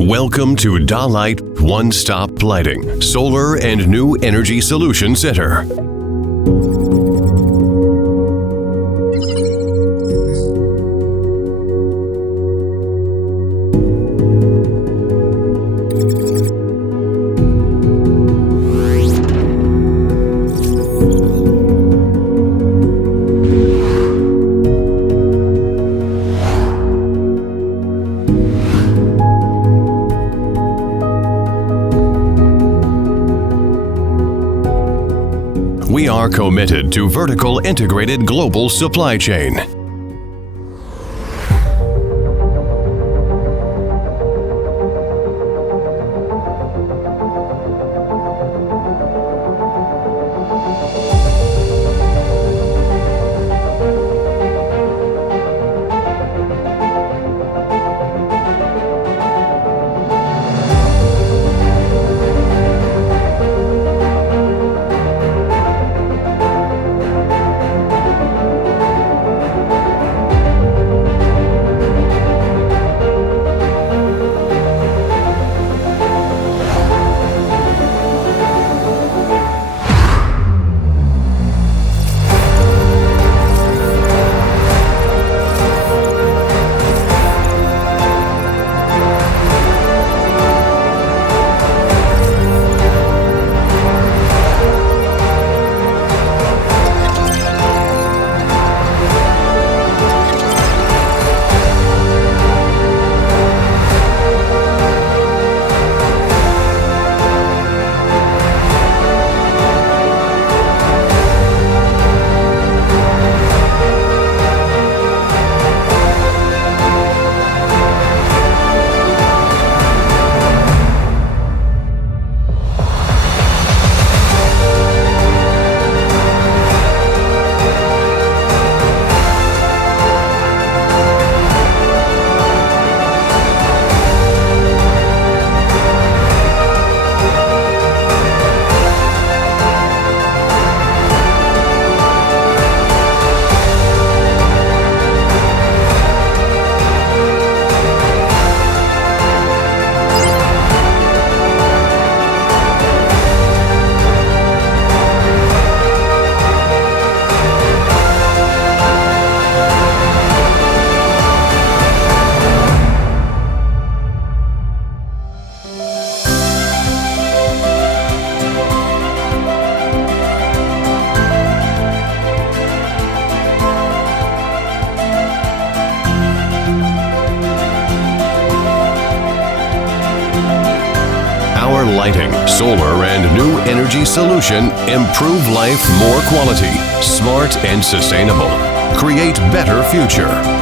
Welcome to Dalite One-Stop Lighting, Solar and New Energy Solution Center. We are committed to vertical integrated global supply chain. Our lighting, solar, and new energy solution improve life more quality, smart and sustainable. Create better future.